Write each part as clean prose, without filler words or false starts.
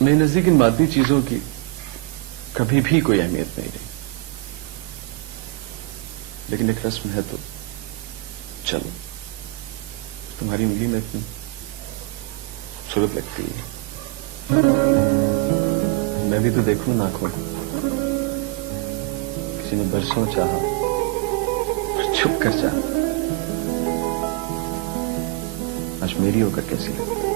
मेरे नजदीक इन मादी चीजों की कभी भी कोई अहमियत नहीं रही, लेकिन एक रस्म है तो चलो। तुम्हारी उंगली में इतनी खूबसूरत लगती है, मैं भी तो देखूं नाखों को। किसी ने बरसों चाहा और छुप कर चाहा, आज मेरी होकर कैसी लगती है।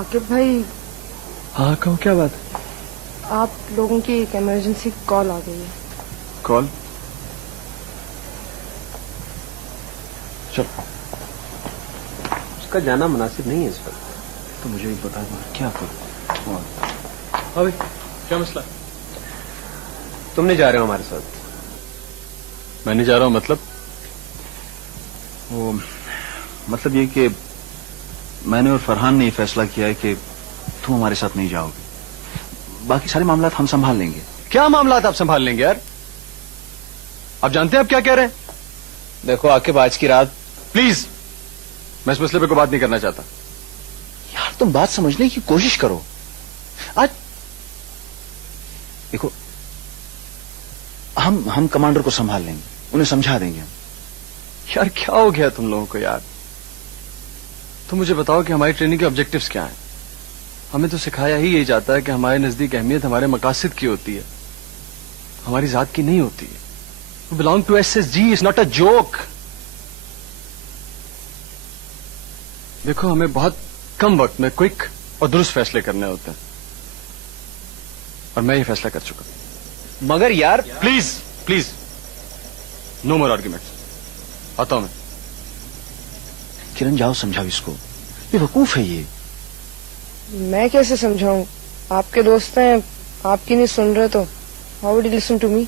आकिब भाई। हाँ कहो, क्या बात है? आप लोगों की एक इमरजेंसी कॉल आ गई है। कॉल? चल। उसका जाना मुनासिब नहीं है इस वक्त। तो मुझे ही बता दो क्या करूं। हाँ भाई, क्या मसला? तुम नहीं जा रहे हो हमारे साथ? मैं नहीं जा रहा हूं मतलब? वो मतलब ये कि मैंने और फरहान ने ये फैसला किया है कि तुम हमारे साथ नहीं जाओगे। बाकी सारे मामला हम संभाल लेंगे। क्या मामला आप संभाल लेंगे यार? आप जानते हैं आप क्या कह रहे हैं? देखो आकिब, आज की रात प्लीज, मैं इस मसले पे कोई बात नहीं करना चाहता। यार तुम बात समझने की कोशिश करो। आज देखो, हम कमांडर को संभाल लेंगे, उन्हें समझा देंगे। यार क्या हो गया तुम लोगों को यार? तुम मुझे बताओ कि हमारी ट्रेनिंग के ऑब्जेक्टिव्स क्या हैं? हमें तो सिखाया ही यही जाता है कि हमारे नजदीक अहमियत हमारे मकासद की होती है, हमारी जात की नहीं होती है। We belong to SSG, it's not a joke. देखो, हमें बहुत कम वक्त में क्विक और दुरुस्त फैसले करने होते हैं, और मैं ये फैसला कर चुका। मगर यार please please, no more arguments. आता हूं मैं। किरण जाओ, समझाओ इसको, बेवकूफ है ये। मैं कैसे समझाऊं? आपके दोस्त हैं, आपकी नहीं सुन रहे तो how would you listen to me?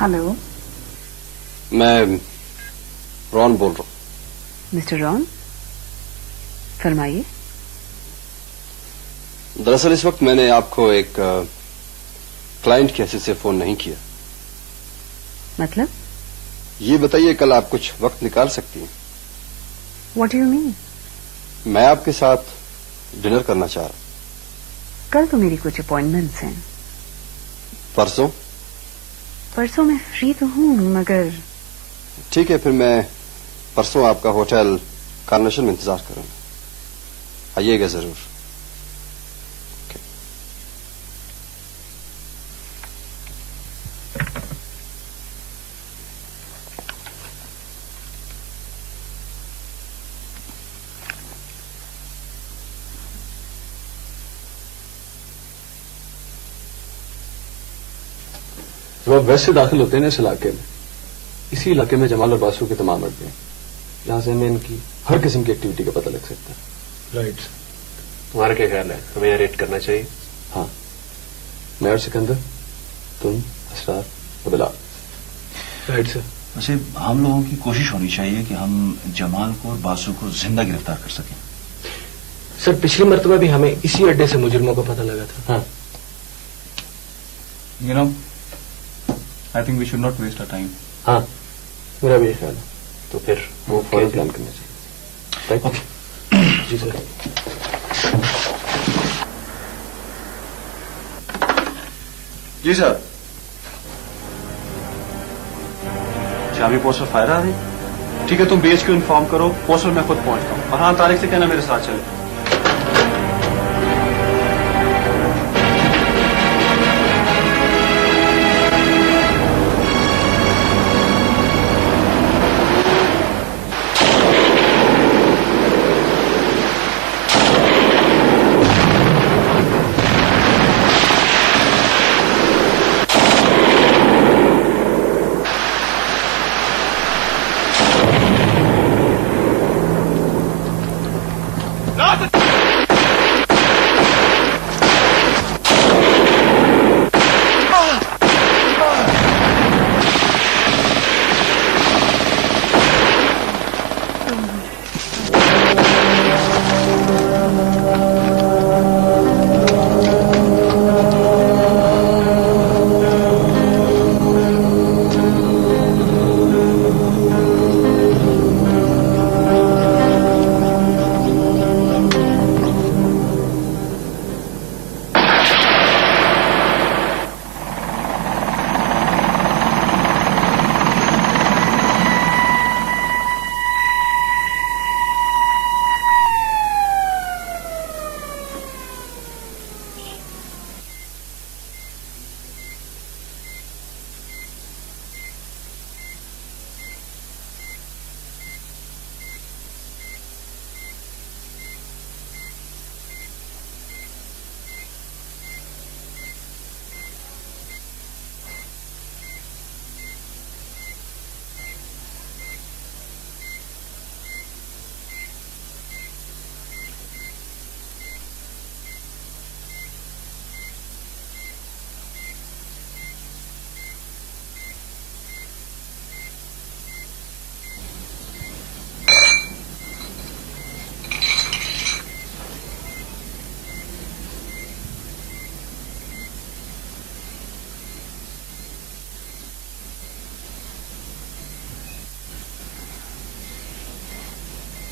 Hello, मैं रॉन बोल रहा हूँ। मिस्टर रॉन, फरमाइए। दरअसल इस वक्त मैंने आपको एक क्लाइंट की हैसियत से फोन नहीं किया। मतलब? ये बताइए, कल आप कुछ वक्त निकाल सकती हैं? What do you mean? मैं आपके साथ डिनर करना चाह रहा हूं। कल तो मेरी कुछ अपॉइंटमेंट्स हैं। परसों? परसों मैं फ्री तो हूँ, मगर ठीक है, फिर मैं परसों आपका होटल कार्नेशन में इंतजार करूंगा। आइएगा जरूर। जब आप वैसे दाखिल होते हैं ना इस इलाके में, इसी इलाके में जमाल और बासु के तमाम अड्डे हैं, जहां से हमें इनकी हर किस्म की एक्टिविटी का पता लग सकता है। राइट। तुम्हारा क्या ख्याल है, हमें यहाँ रेड करना चाहिए? हाँ, मैं और सिकंदर, तुम, असरार और बिलाल। Right sir. वैसे हम लोगों की कोशिश होनी चाहिए कि हम जमाल को और बासु को जिंदा गिरफ्तार कर सकें। सर, पिछली मर्तबा भी हमें इसी अड्डे से मुजरिमों का पता लगा था। हाँ। You know, I think we should not waste our time. हाँ, मेरा भी ख्याल है। तो फिर वो फौरन प्लान करना चाहिए। ओके जी सर। जी सर। चाबी पोस्ट पर फायर आ रही। ठीक है, तुम बीएच को इन्फॉर्म करो, पोस्ट पर मैं खुद पहुंचता हूँ। और हाँ, तारिक से कहना मेरे साथ चले।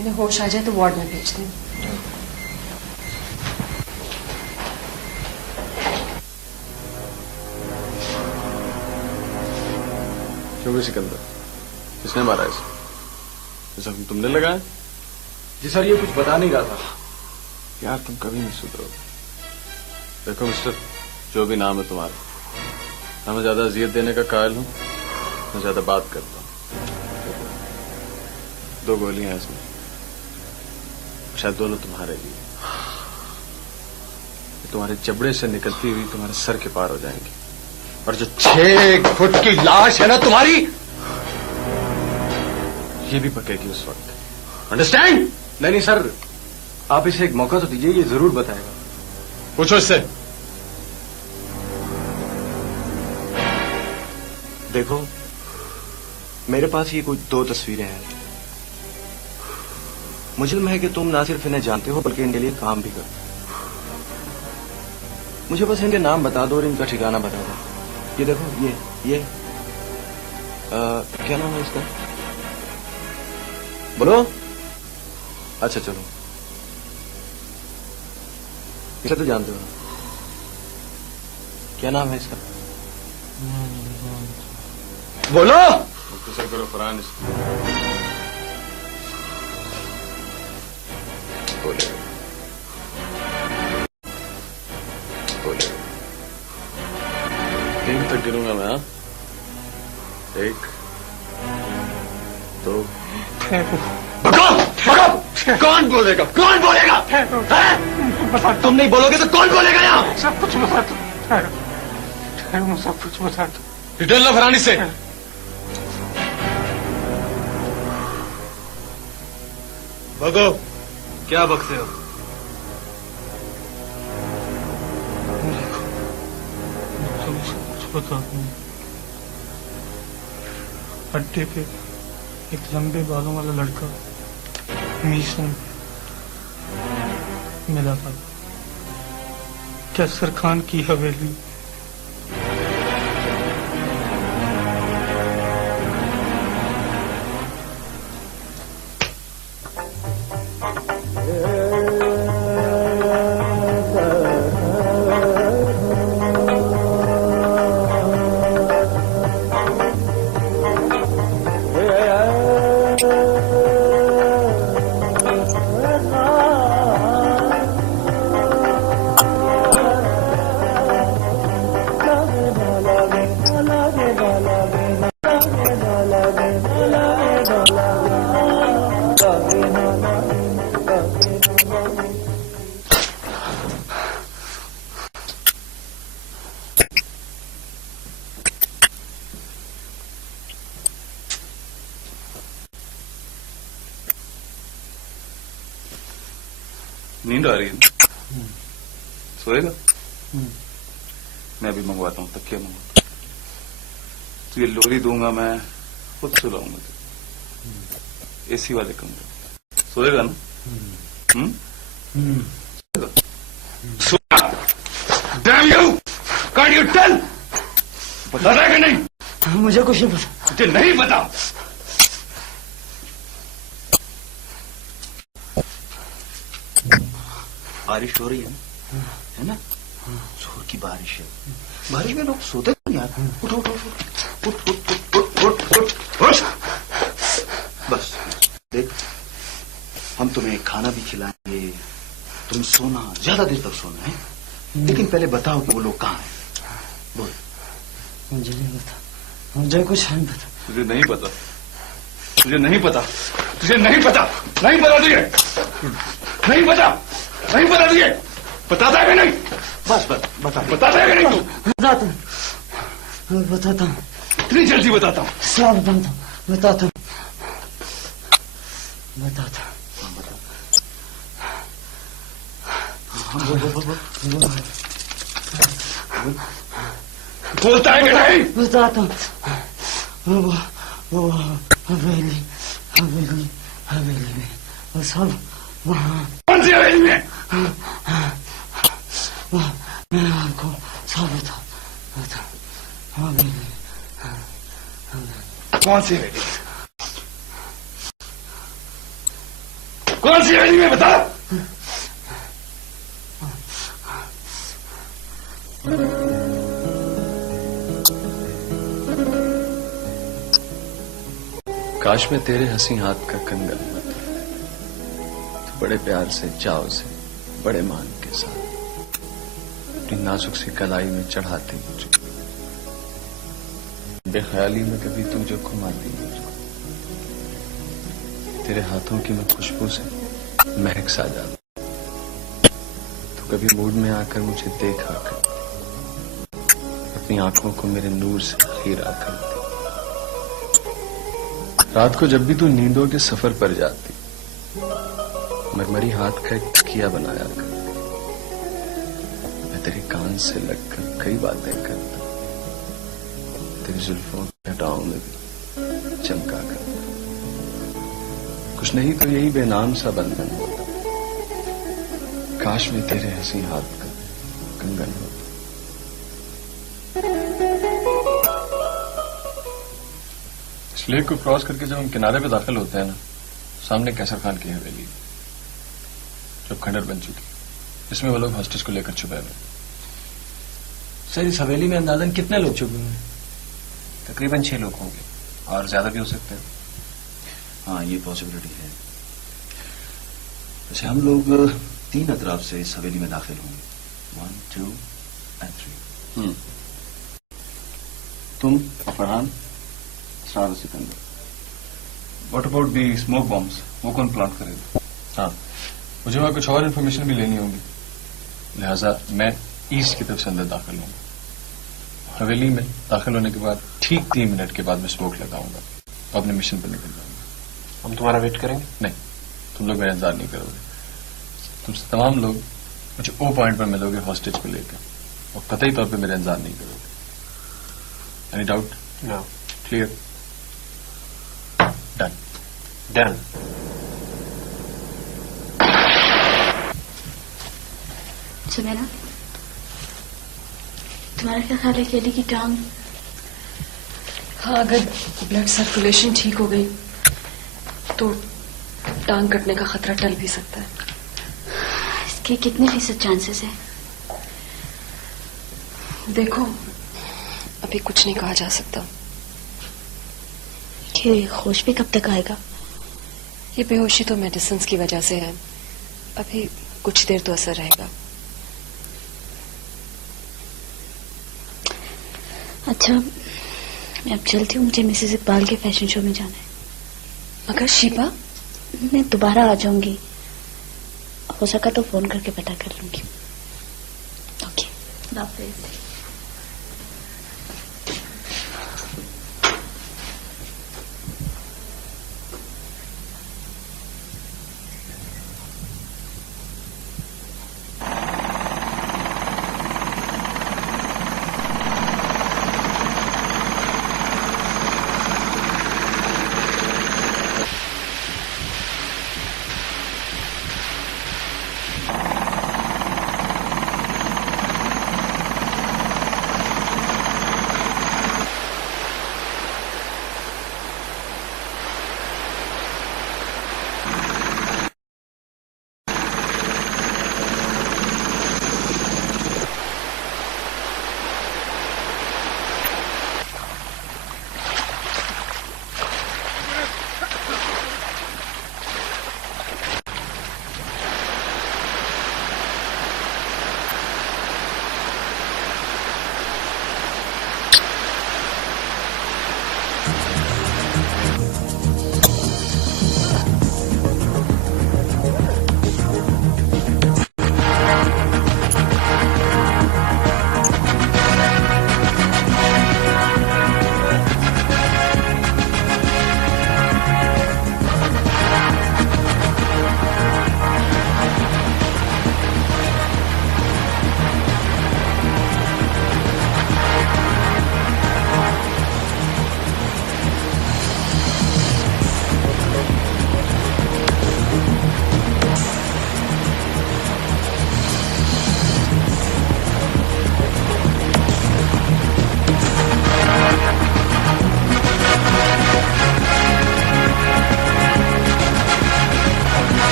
इन्हें होश आ जाए तो वार्ड में भेज दें। क्यों भी सिकंदर, किसने मारा इसे? ये जख्म तुमने लगाया? जी सर, ये कुछ बता नहीं रहा था। यार तुम कभी नहीं सुधरोगे। देखो मिस्टर, जो भी नाम है तुम्हारा, ना मैं ज्यादा अजियत देने का कायल हूं, मैं ज्यादा बात करता हूं। 2 गोलियां हैं इसमें, शायद दोनों तुम्हारे लिए। तुम्हारे जबड़े से निकलती हुई तुम्हारे सर के पार हो जाएंगी। और जो 6 फुट की लाश है ना तुम्हारी, ये भी पकेगी उस वक्त। अंडरस्टैंड? नहीं सर, आप इसे एक मौका तो दीजिए, ये जरूर बताएगा। पूछो इससे। देखो, मेरे पास ये कुछ 2 तस्वीरें हैं। मुझे है कि तुम ना सिर्फ इन्हें जानते हो बल्कि इनके लिए काम भी करते हो। मुझे बस इनके नाम बता दो और इनका ठिकाना बता दो। ये देखो, ये क्या नाम है इसका? बोलो। अच्छा चलो, इसे तो जानते हो। क्या नाम है इसका? बोलो। मुख्तसर करो फरहान इसको। बोले बोले 3 तक गिनूंगा मैं। 1 2 भगो, भगो! कौन बोलेगा? कौन बोलेगा? तुम नहीं बोलोगे तो कौन बोलेगा यहाँ? सब कुछ बता दो, सब कुछ बता दो। डिटेल लो फरहान से। भगो। क्या बकते हो? सब कुछ बता दो। अड्डे पे एक लंबे बालों वाला लड़का मीशा मिला था। कैसर खान की हवेली। नींद आ रही है? सोएगा? मैं अभी मंगवाता हूँ, तकिया मंगवा। तुझे लोरी दूंगा मैं, खुद सुलाऊंगा तुझे एसी वाले कमरे। सोएगा ना? Damn you! Can't you tell? बता रहा है कि नहीं? मुझे कुछ नहीं पता। तुझे नहीं पता? बारिश हो रही है ना? जोर की बारिश है। बारिश में लोग सोते नहीं यार। उठ उठ उठ उठ उठ उठ उठ उठ उठ। बस देख, हम तुम्हें खाना भी खिलाएंगे, तुम सोना, ज्यादा देर तक सोना है, लेकिन पहले बताओ कि वो लोग कहाँ हैं। बोल। मुझे नहीं पता, मुझे कुछ नहीं पता। तुझे नहीं पता? तुझे नहीं पता? तुझे नहीं पता? नहीं पता तुझे? नहीं पता? नहीं पता तुझे? बताता है कि नहीं? बस बस बता। बताता है कि नहीं तू? बताता हूँ, बताता हूँ। इतनी जल्दी बताता हूँ? सब बताता हूँ, बताता हूँ। बोलता है कि नहीं? बताता हूँ। वो हवेली हवेली हवेली में वो सब वहाँ। कौन सी हवेली में? मैं आपको सब बता हवेली। कौन सी हवेली? कौन सी हवेली में बता? काश में तेरे हंसी हाथ का कंगन होता, तो बड़े प्यार से, चाव से, बड़े मान के साथ अपनी नाजुक सी कलाई में चढ़ाती मुझको, बेख्याली में कभी तू जो घुमाती मुझको, तेरे हाथों की मैं खुशबू से महक सा जाती, तो कभी मूड में आकर मुझे देखा कर, अपनी आंखों को मेरे नूर से खीरा कर। रात को जब भी तू नींदों के सफर पर जाती, मरमरी हाथ का एक तकिया बनाया कर, मैं तेरे कान से लगकर कई बातें करता, तेरी जुल्फों की घटाओं में भी चमका कर। कुछ नहीं तो यही बेनाम सा बंधन होता, काश में तेरे हंसी हाथ का कंगन होता। लेक को क्रॉस करके जब हम किनारे पे दाखिल होते हैं ना, सामने कैसर खान की हवेली जो खंडर बन चुकी, इसमें वो लोग हॉस्टेज को लेकर छुपे हुए। सर, इस हवेली में अंदाजन कितने लोग छुपे हुए हैं? तकरीबन 6 लोग होंगे, और ज्यादा भी हो सकते हैं। हाँ, ये पॉसिबिलिटी है। वैसे हम लोग 3 अतराफ से इस हवेली में दाखिल होंगे, 1, 2 and 3। तुम, फरहान, सारा Sikandar. What about the smoke bombs, वो कौन प्लांट करेगा? हाँ, मुझे वहां कुछ और इन्फॉर्मेशन भी लेनी होगी, लिहाजा मैं ईस्ट की तरफ से अंदर दाखिल होऊंगा। हवेली में दाखिल होने के बाद ठीक 3 मिनट के बाद मैं स्मोक लगाऊंगा और अपने मिशन पर निकल जाऊंगा। हम तुम्हारा वेट करेंगे? नहीं, तुम लोग मेरा इंतजार नहीं करोगे। तुमसे तमाम लोग मुझे ओ पॉइंट पर मिलोगे हॉस्टेज को लेकर, और कतई तौर पर मेरा इंतजार नहीं करोगे। Any doubt? No. Clear? Done. Done. Sunaina, तुम्हारा क्या ख्याल है केली की टांग? हाँ, अगर ब्लड सर्कुलेशन ठीक हो गई तो टांग कटने का खतरा टल भी सकता है। इसके कितने फीसद चांसेस है? देखो, अभी कुछ नहीं कहा जा सकता। ये होश भी कब तक आएगा? ये बेहोशी तो मेडिसिन की वजह से है, अभी कुछ देर तो असर रहेगा। अच्छा, मैं अब चलती हूँ, मुझे मिसेस इकबाल के फैशन शो में जाना है। मगर शिपा? मैं दोबारा आ जाऊंगी, हो सका तो फोन करके पता कर लूंगी। Okay, bye bye.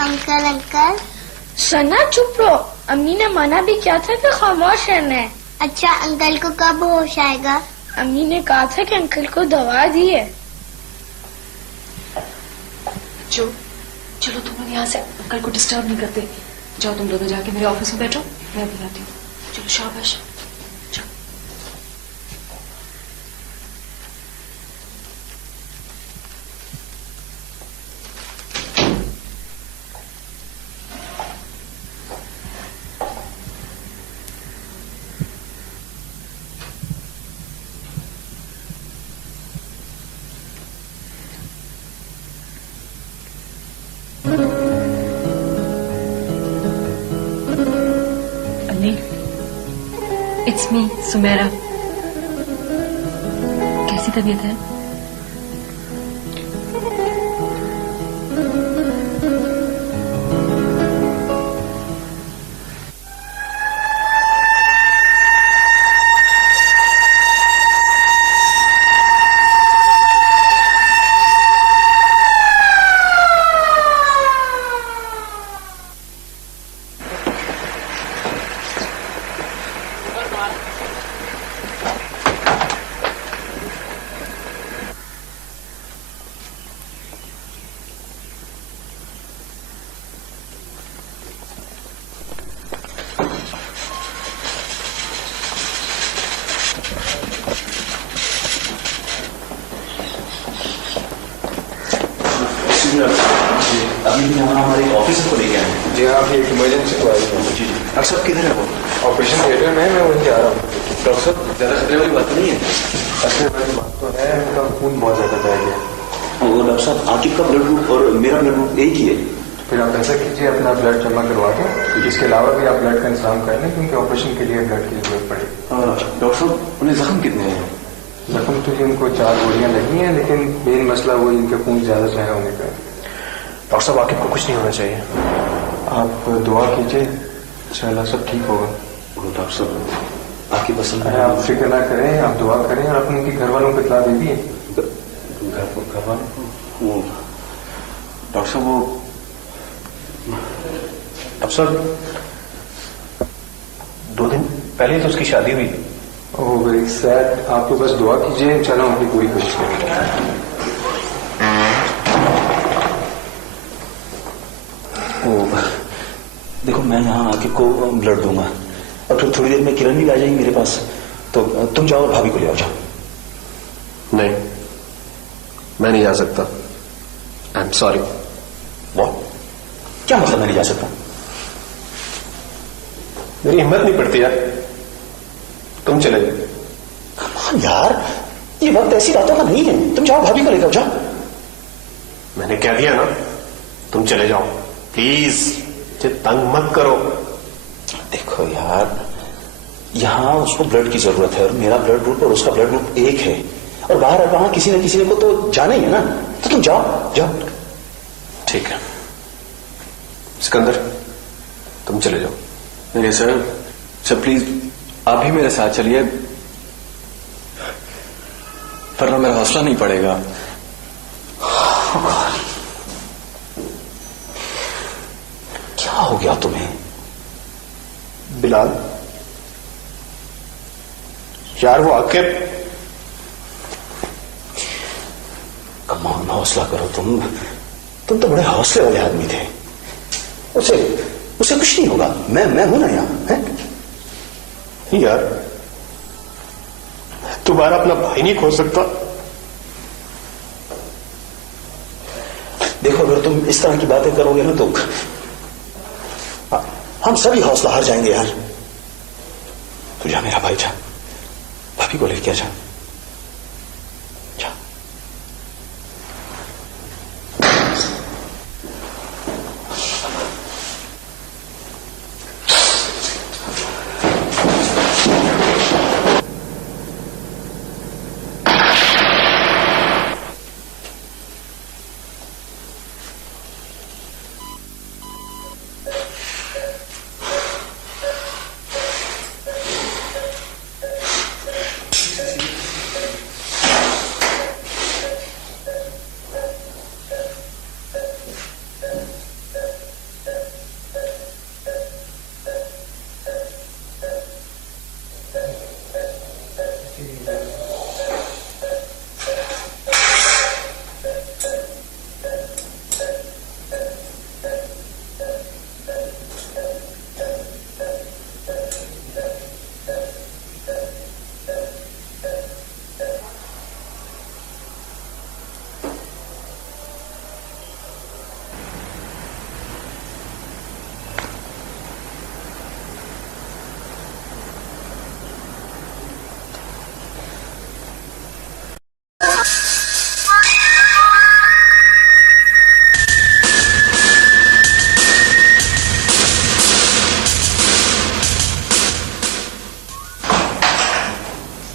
Uncle uncle. Sana चुप रहो, अम्मी ने मना भी किया था कि खामोश रहना है। अच्छा अंकल को कब होश आएगा? अम्मी ने कहा था कि अंकल को दवा दी है। जो चलो तुम लोग यहाँ से अंकल को डिस्टर्ब नहीं करते, जाओ तुम दोनों जाके मेरे ऑफिस में बैठो, मैं बुलाती हूँ। चलो शाबाश। It's me Sumera. कैसी तबीयत है? हमारे ऑफिसर को लेके आए हैं। जी हाँ, अभी एक इमरजेंसी को आई है। जी जी। डॉक्टर साहब किधर है वो? ऑपरेशन थिएटर में है, मैं वहीं जा रहा हूँ। डॉक्टर साहब ज्यादा खतरे वाली बात तो नहीं है? खतरे वाली बात तो है, उनका खून बहुत ज्यादा बह गया। वो डॉक्टर साहब आकिब का ब्लड ग्रुप और मेरा ब्लड ग्रुप एक ही है। फिर आप ऐसा कीजिए, अपना ब्लड जमा करवा दें। इसके अलावा भी आप ब्लड का इंतजाम कर लें, क्योंकि ऑपरेशन के लिए ब्लड की जरूरत पड़ेगी। डॉक्टर साहब उन्हें जख्म कितने हैं? जख्म तो जी उनको 4 गोलियां लगी हैं, लेकिन मेन मसला वो इनके खून ज्यादा जहर होने का है। डॉक्टर साहब आकिब को कुछ नहीं होना चाहिए। आप दुआ कीजिए, इंशाल्लाह सब ठीक होगा। डॉक्टर साहब आपकी पसंद है। आप फिक्र ना करें, आप दुआ करें और अपने उनके घर वालों को इतला दे दिए। घर वालों को? डॉक्टर साहब वो डॉक्टर साहब 2 दिन पहले तो उसकी शादी हुई। Oh very sad. आप तो बस दुआ कीजिए, इंशाल्लाह हम अपनी पूरी कोशिश करेंगे। देखो मैं यहाँ आकिब को ब्लड दूंगा और फिर थोड़ी देर में किरण भी आ जाएगी मेरे पास, तो तुम जाओ और भाभी को ले आओ। जाओ। नहीं, मैं नहीं जा सकता। I am sorry. व्हाट? क्या मतलब मैं नहीं जा सकता? मेरी हिम्मत नहीं पड़ती यार, तुम चले जाओ। कमाल यार, ये वक्त ऐसी बातों का नहीं है। तुम जाओ, भाभी को लेकर जाओ। मैंने कह दिया ना, तुम चले जाओ प्लीज, मुझे तंग मत करो। देखो यार, यहाँ उसको ब्लड की जरूरत है और मेरा ब्लड ग्रुप और उसका ब्लड ग्रुप एक है, और बाहर वहां किसी न किसी को तो जाना ही है ना। तो तुम जाओ जाओ। ठीक है सिकंदर, तुम चले जाओ। नहीं सर, सर प्लीज आप भी मेरे साथ चलिए, वरना मेरा हौसला नहीं पड़ेगा। क्या हो गया तुम्हें? बिलाल यार, वो आकिब। कमाल, हौसला करो तुम तो बड़े हौसले वाले आदमी थे। उसे कुछ नहीं होगा। मैं हूं ना यहाँ है? यार दोबारा अपना भाई नहीं खो सकता। देखो अगर तुम इस तरह की बातें करोगे ना तो हम सभी हौसला हार जाएंगे यार। तू जा मेरा भाई, जा भाभी को लेके जा।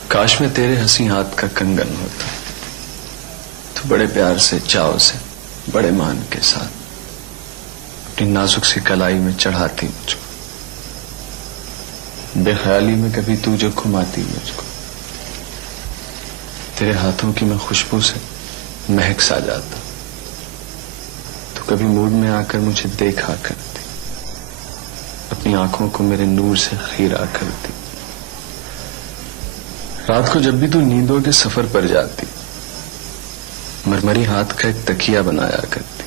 काश में तेरे हंसी हाथ का कंगन होता, तो बड़े प्यार से, चाव से, बड़े मान के साथ अपनी नाजुक सी कलाई में चढ़ाती मुझको, बेख्याली में कभी तू जो घुमाती मुझको, तेरे हाथों की मैं खुशबू से महक सा जाता, तो कभी मूड में आकर मुझे देखा करती, अपनी आंखों को मेरे नूर से खीरा करती। रात को जब भी तू नींदों के सफर पर जाती, मरमरी हाथ का एक तकिया बनाया करती,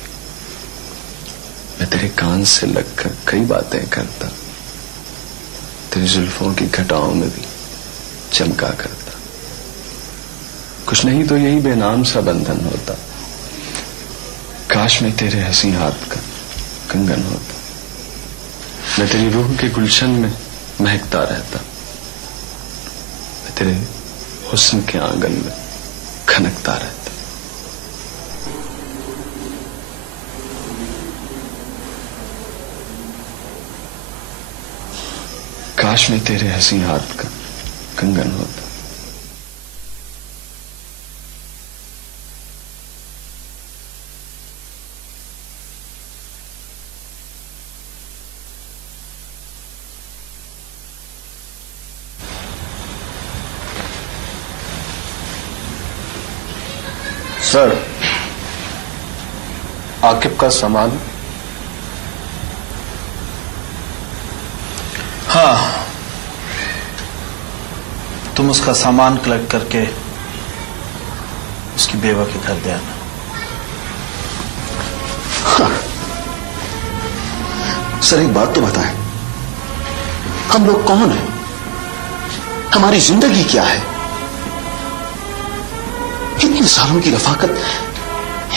मैं तेरे कान से लगकर कई बातें करता, तेरी जुल्फों की घटाओं में भी चमका करता। कुछ नहीं तो यही बेनाम सा बंधन होता, काश में तेरे हंसी हाथ का कंगन होता, मैं तेरी रूह के गुलशन में महकता रहता, मैं तेरे हुस्न के आंगन में खनकता रहता। काश मैं तेरे हंसी हाथ का कंगन होता। सर, आकिब का सामान। हाँ, तुम उसका सामान कलेक्ट करके उसकी बेवा के घर दे आना। हाँ। सर एक बात तो बताएं, हम लोग कौन हैं? हमारी जिंदगी क्या है? इतने सालों की रफाकत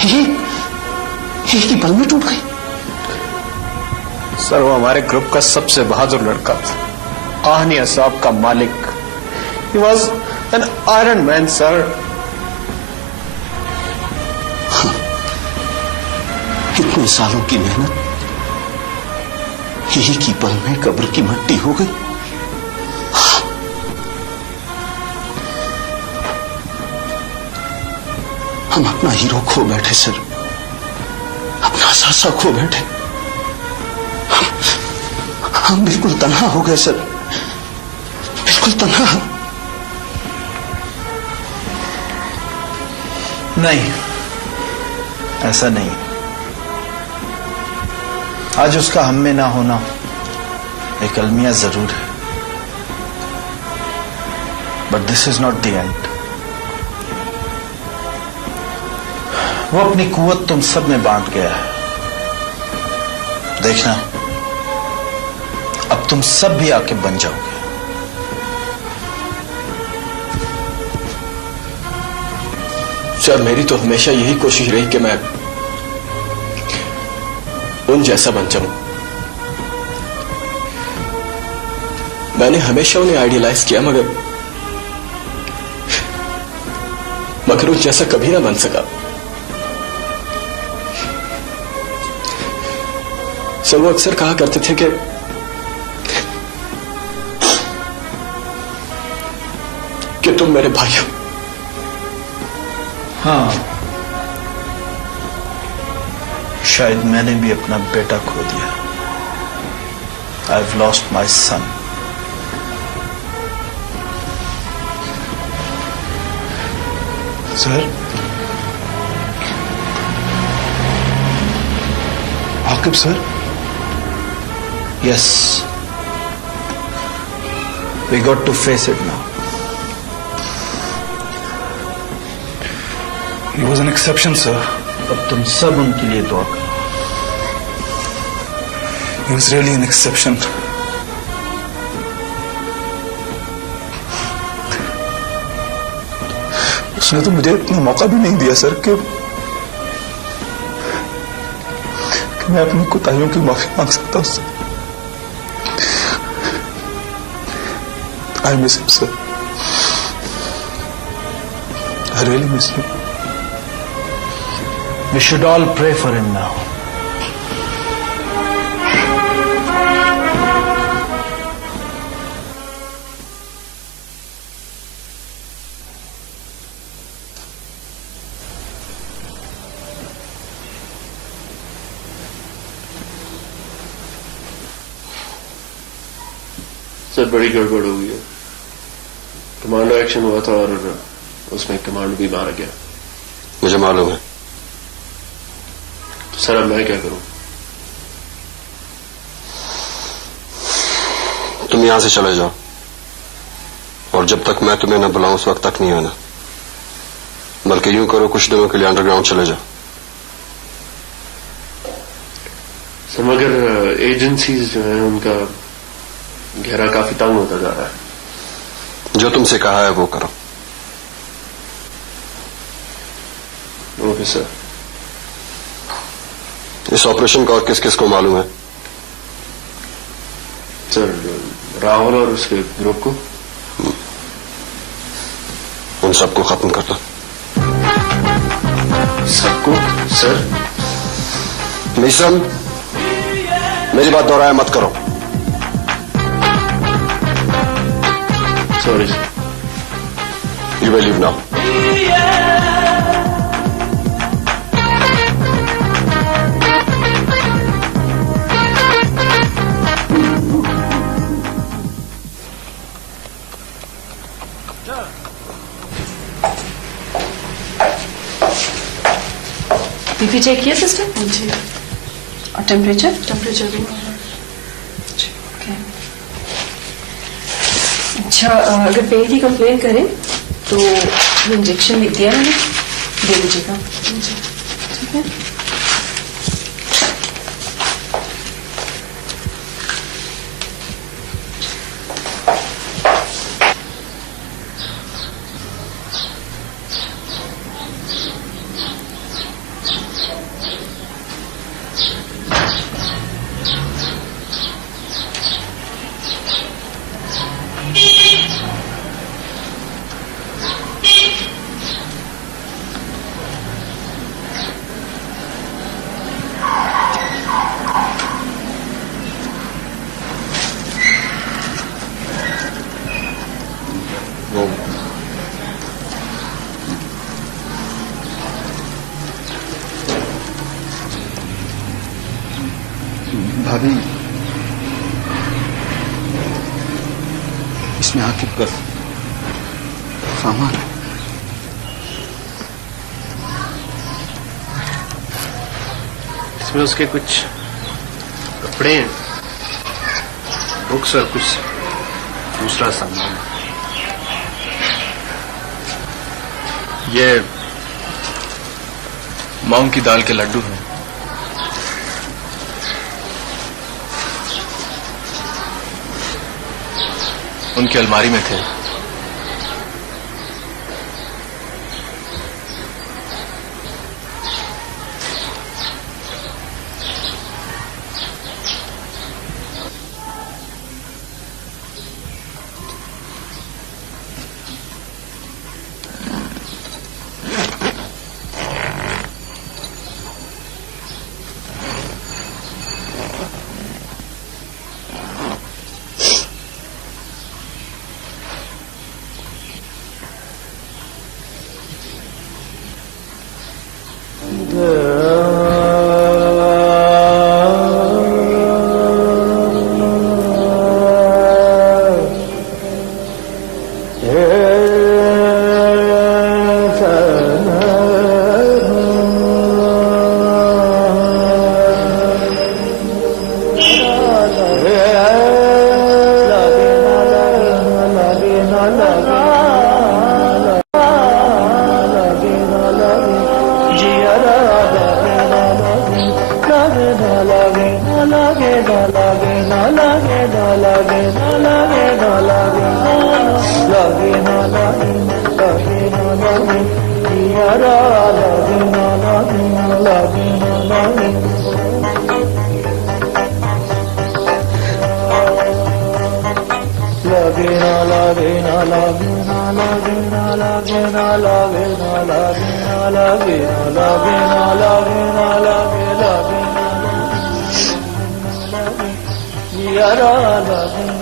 एक ही पल में टूट गई। सर वो हमारे ग्रुप का सबसे बहादुर लड़का था, आहनिया साहब का मालिक। He was an Iron Man, sir. इतने सालों की मेहनत यही की पल में कब्र की मट्टी हो गई। हम अपना हीरो खो बैठे सर, अपना सासा खो बैठे। हम बिल्कुल तन्हा हो गए सर, बिल्कुल तन्हा। नहीं, ऐसा नहीं। आज उसका हम में ना होना एक अलमिया जरूर है, but this is not the end. वो अपनी कुव्वत तुम सब में बांट गया है। देखना, अब तुम सब भी आके बन जाओगे। सर मेरी तो हमेशा यही कोशिश रही कि मैं उन जैसा बन जाऊं। मैंने हमेशा उन्हें आइडियलाइज किया, मगर उन जैसा कभी ना बन सका। सर वो अक्सर कहा करते थे कि तुम मेरे भाई हो। हाँ, शायद मैंने भी अपना बेटा खो दिया। I've lost my son. Sir, Aqib sir. Yes, we got to face it now. He was an exception, sir. अब तुम सब उनके लिए दुआ करो। He was really an exception. उसने तो मुझे इतना मौका भी नहीं दिया सर कि मैं अपनी कोताहियों की माफी मांग सकता हूं sir. I miss him, sir. I really miss him. We should all pray for him now. Sir बड़ी गड़बड़ हो गई है। कमांडो एक्शन हुआ था और उसमें कमांडो भी मारा गया। मुझे मालूम है। तो सर अब मैं क्या करूं? तुम यहां से चले जाओ और जब तक मैं तुम्हें न बुलाऊं उस वक्त तक नहीं आना। बल्कि यूं करो, कुछ दिनों के लिए अंडरग्राउंड चले जाओ। सर मगर एजेंसीज जो है उनका घेरा काफी तंग होता जा रहा है। जो तुमसे कहा है वो करो। Okay sir. इस ऑपरेशन का और किस किस को मालूम है? सर, राहुल और उसके ग्रुप को। उन सबको खत्म कर दो। सबको? सर, मिशन, मेरी बात दोहराया मत करो। Sorry sir. You will leave now. BP check किया सिस्टर? जी। और टेम्परेचर? टेम्परेचर भी ओके। अच्छा, अगर पेन की कंप्लेन करें तो इंजेक्शन लिख दिया मैंने, दे लीजिएगा। ठीक है। भाभी, इसमें आकिब का सामान है। इसमें उसके कुछ कपड़े हैं, बुक्स और कुछ दूसरा सामान। ये मूंग की दाल के लड्डू हैं। उनकी अलमारी में थे।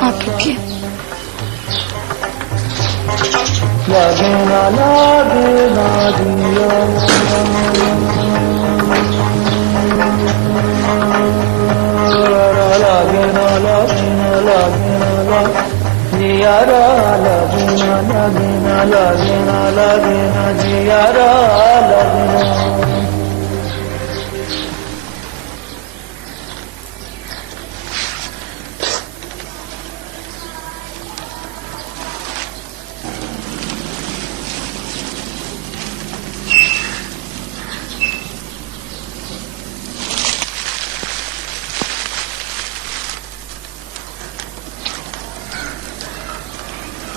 आप रुकिए।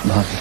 भाभी,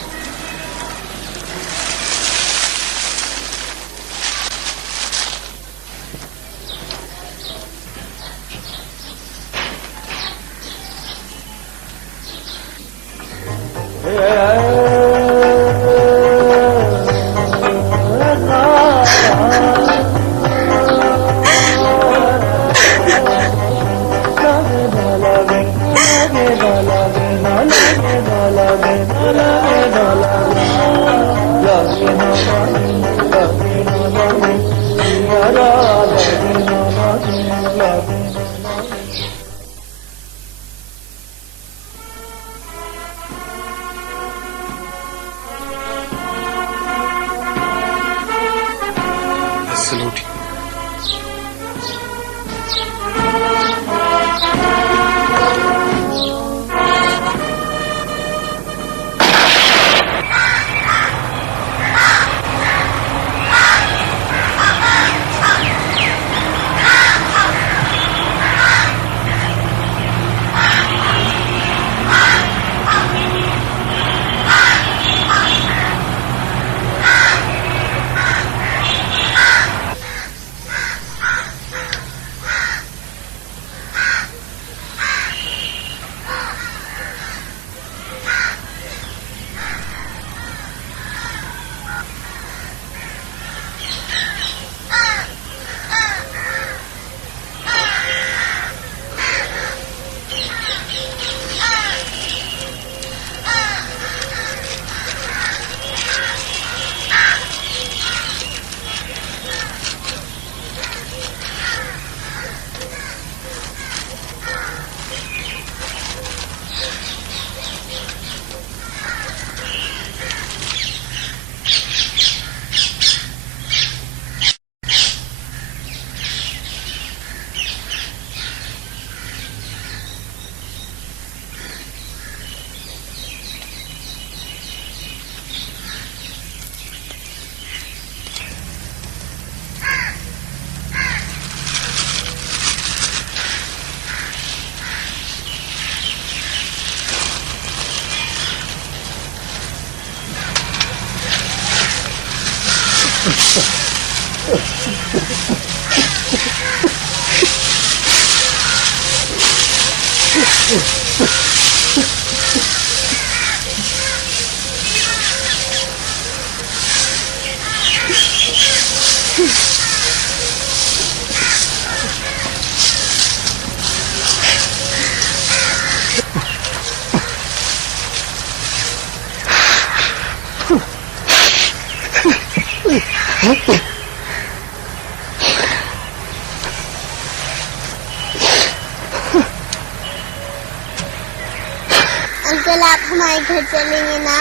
अंकल आप हमारे घर चलेंगे ना?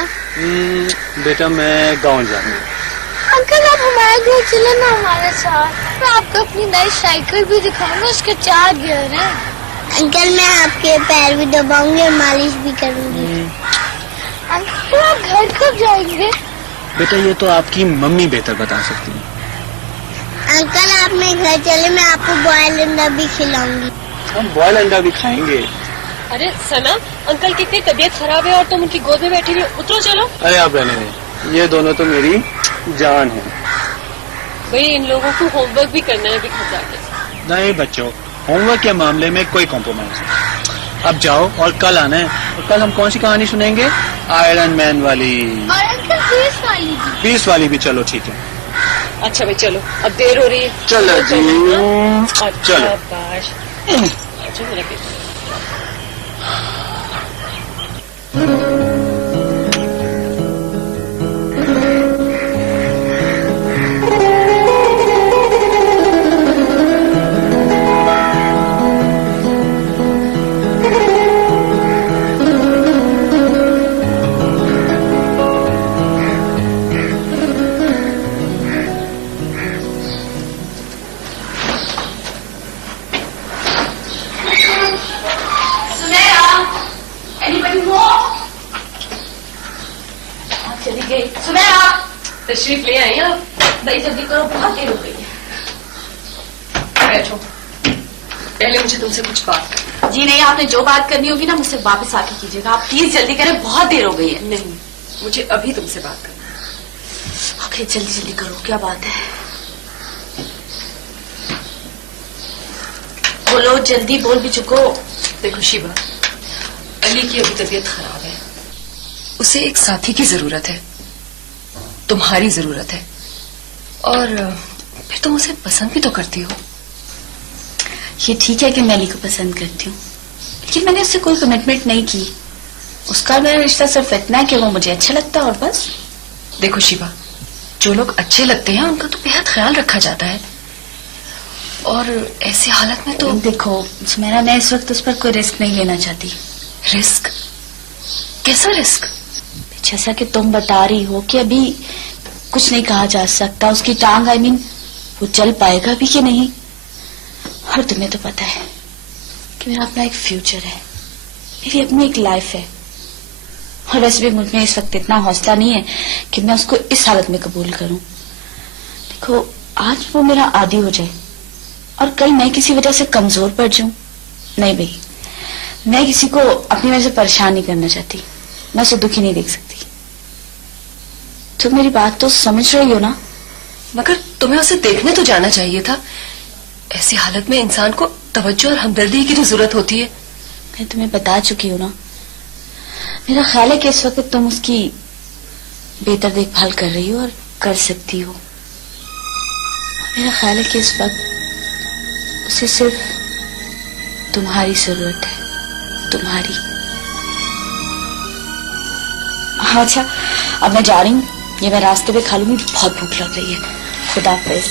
बेटा मैं गांव जाऊंगा। अंकल आप हमारे घर चले ना हमारे साथ। मैं आपको अपनी नई साइकिल भी दिखाऊंगा, उसके 4 गियर हैं। अंकल मैं आपके पैर भी दबाऊंगी और मालिश भी करूंगी। अंकल आप घर कब जाएंगे? बेटा ये तो आपकी मम्मी बेहतर बता सकती है। अंकल आप मेरे घर चले, मैं आपको बॉयल अंडा भी खिलाऊंगी। हम बॉयल अंडा भी खाएंगे। अरे सना, अंकल की इतनी तबीयत खराब है और तुम उनकी गोद में बैठी हुई, उतरो चलो। अरे आप रहने दें, ये दोनों तो मेरी जान है। भाई इन लोगों को होमवर्क भी करना है, भी घर जाके। नहीं बच्चों, होमवर्क के मामले में कोई कॉम्प्रोमाइज नहीं। अब जाओ और कल आना है। और कल हम कौन सी कहानी सुनेंगे? आयरन मैन वाली। और अंकल 20 वाली भी। 20 वाली भी, चलो ठीक है। अच्छा भाई चलो, अब देर हो रही है। चलो जी, चलो। शाबाश। अच्छा मेरा बेटा। तशरीफ ले आई आप। भाई जल्दी करो, बहुत देर हो गई है। बैठो, पहले मुझे तुमसे कुछ बात करनी। जी नहीं, आपने जो बात करनी होगी ना मुझसे वापस आके कीजिएगा। आप प्लीज जल्दी करें, बहुत देर हो गई है। नहीं, मुझे अभी तुमसे बात करनी। ओके जल्दी जल्दी करो, क्या बात है? बोलो जल्दी, बोल भी चुको। देखो शिवा, अली की अभी तबीयत खराब है। उसे एक साथी की जरूरत है, तुम्हारी जरूरत है। और फिर तुम उसे पसंद भी तो करती हो। ये ठीक है कि मैं अली को पसंद करती हूँ, लेकिन मैंने उससे कोई कमिटमेंट नहीं की। उसका मेरा रिश्ता सिर्फ इतना है कि वो मुझे अच्छा लगता है और बस। देखो शिवा, जो लोग अच्छे लगते हैं उनका तो बेहद ख्याल रखा जाता है, और ऐसी हालत में तो देखो सुमेरा, मैं इस वक्त उस पर कोई रिस्क नहीं लेना चाहती। रिस्क? कैसा रिस्क? जैसा कि तुम बता रही हो कि अभी कुछ नहीं कहा जा सकता, उसकी टांग वो चल पाएगा भी कि नहीं। और तुम्हें तो पता है कि मेरा अपना एक फ्यूचर है, मेरी अपनी एक लाइफ है। और वैसे भी मुझ में इस वक्त इतना हौसला नहीं है कि मैं उसको इस हालत में कबूल करूं। देखो, आज वो मेरा आदी हो जाए और कल मैं किसी वजह से कमजोर पड़ जाऊं, नहीं भाई, मैं किसी को अपनी वजह से परेशान नहीं करना चाहती। मैं उसे दुखी नहीं देख सकती। तुम मेरी बात तो समझ रही हो ना? मगर तुम्हें उसे देखने तो जाना चाहिए था। ऐसी हालत में इंसान को तवज्जो और हमदर्दी की तो जरूरत होती है। मैं तुम्हें बता चुकी हूँ ना। मेरा ख्याल है कि इस वक्त तुम उसकी बेहतर देखभाल कर रही हो और कर सकती हो। मेरा ख्याल है कि इस वक्त उसे सिर्फ तुम्हारी जरूरत है, तुम्हारी। अच्छा, अब मैं जा रही हूँ, ये मैं रास्ते पे खा लूंगी, बहुत भूख लग रही है। खुदा हाफिज।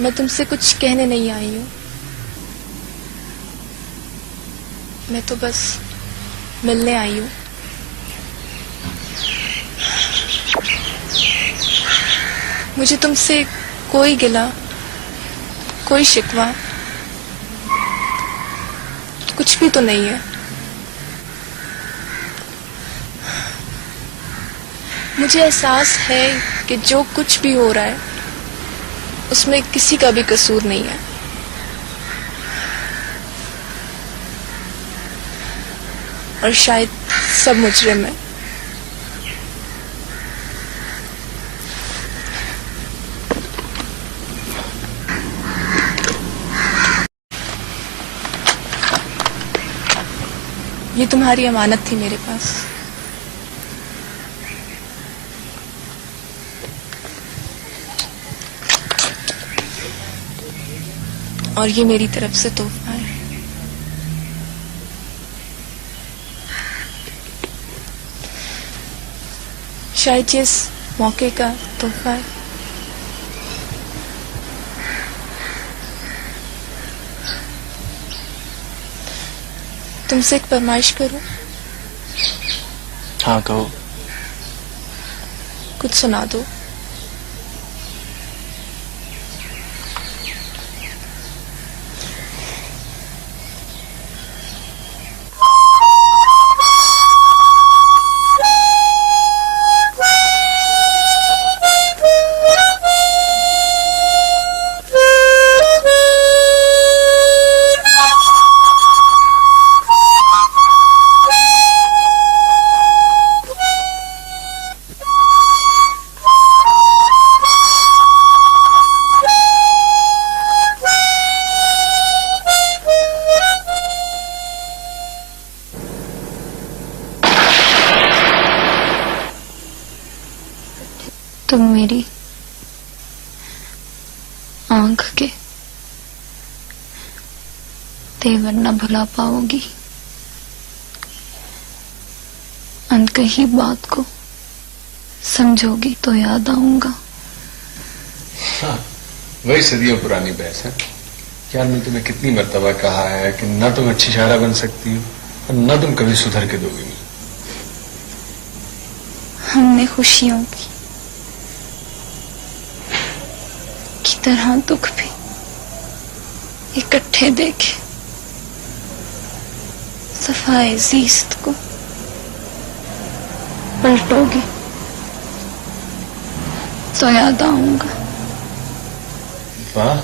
मैं तुमसे कुछ कहने नहीं आई हूँ, मैं तो बस मिलने आई हूँ। मुझे तुमसे कोई गिला, कोई शिकवा कुछ भी तो नहीं है। मुझे एहसास है कि जो कुछ भी हो रहा है उसमें किसी का भी कसूर नहीं है। और शायद सब मुजरिम है। ये तुम्हारी अमानत थी मेरे पास। और ये मेरी तरफ से तोहफा है। शायद ये इस मौके का तोहफा है। तुमसे एक फरमाइश करूं? हाँ कहो। कुछ सुना दो। तुम मेरी आंख के तेवर न भुला पाओगी। अनकही बात को समझोगी तो याद आऊंगा। हाँ, वही सदियों पुरानी बहस है। यार, मैंने तुम्हें कितनी मर्तबा कहा है कि न तुम अच्छी शायरा बन सकती हो और न तुम कभी सुधर के दोगी। हमने खुशियों की तरह दुख भी इकट्ठे देखे। सफाए ज़ीस्त को पलटोगी तो याद आऊंगा। वाह,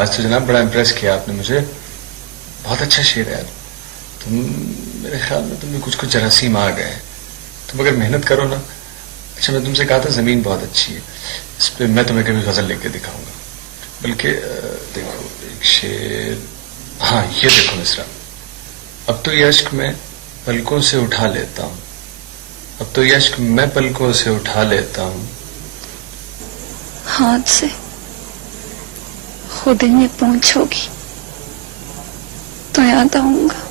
आज तो जनाब बड़ा इम्प्रेस किया आपने मुझे। बहुत अच्छा शेर है यार। तुम मेरे ख्याल में तुम भी कुछ कुछ जरासीम आ गए। तुम अगर मेहनत करो ना। अच्छा मैं तुमसे कहा था जमीन बहुत अच्छी है, इस पे मैं तुम्हें कभी गजल लिख के दिखाऊंगा। बल्कि देखो एक शेर, हाँ ये देखो मिसरा। अब तो यश्क मैं पलकों से उठा लेता हूं, अब तो यश्क मैं पलकों से उठा लेता हूं। हाथ से खुद में पहुंचोगी तो याद आऊंगा।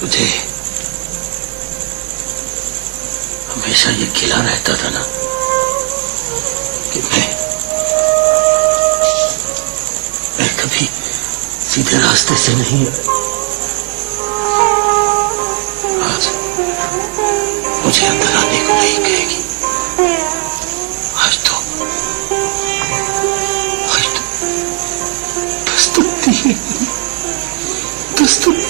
तुझे हमेशा ये खिला रहता था ना कि मैं कभी सीधे रास्ते से नहीं। आज मुझे अंदर आने को नहीं कहेगी। आज तो प्रस्तुति है, प्रस्तुति।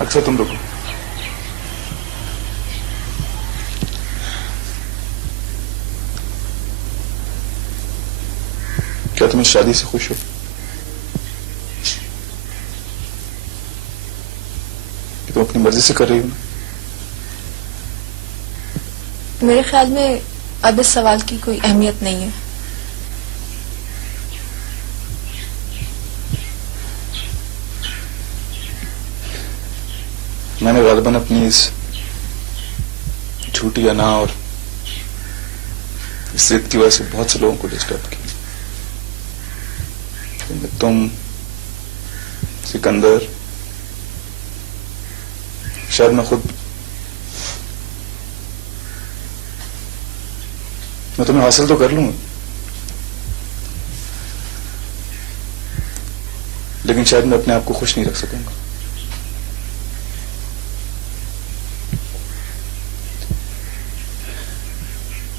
अच्छा तुम रुको। क्या तुम इस शादी से खुश हो? कि तुम अपनी मर्जी से कर रही हो ना? मेरे ख्याल में अब इस सवाल की कोई अहमियत नहीं है। मैंने गालिबन अपनी इस छूटी या ना, और इस जिद की वजह से बहुत से लोगों को डिस्टर्ब किया। तुम, सिकंदर, शायद मैं खुद, मैं तुम्हें हासिल तो कर लूंगा, लेकिन शायद मैं अपने आप को खुश नहीं रख सकूंगा।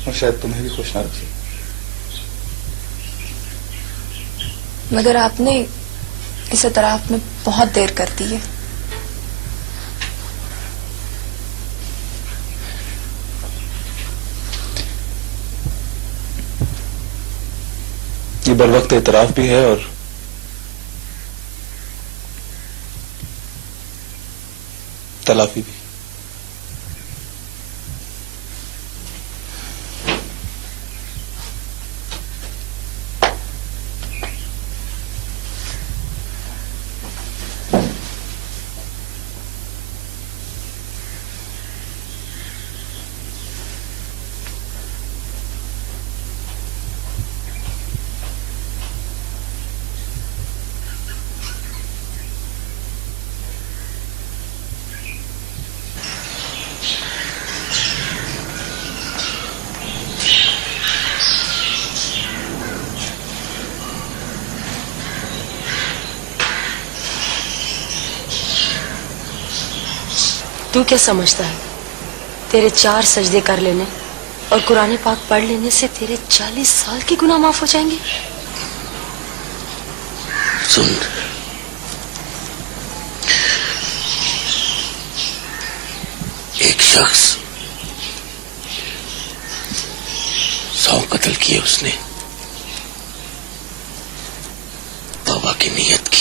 और शायद तुम्हें भी खुश ना रख सकूं। मगर आपने इस एतराफ में बहुत देर कर दी है। ये बर वक्त एतराफ भी है और तलाफी भी। तू क्या समझता है तेरे 4 सजदे कर लेने और कुरान पाक पढ़ लेने से तेरे 40 साल के गुनाह माफ हो जाएंगे? सुन, एक शख्स 100 कत्ल किए, उसने तौबा की नीयत की।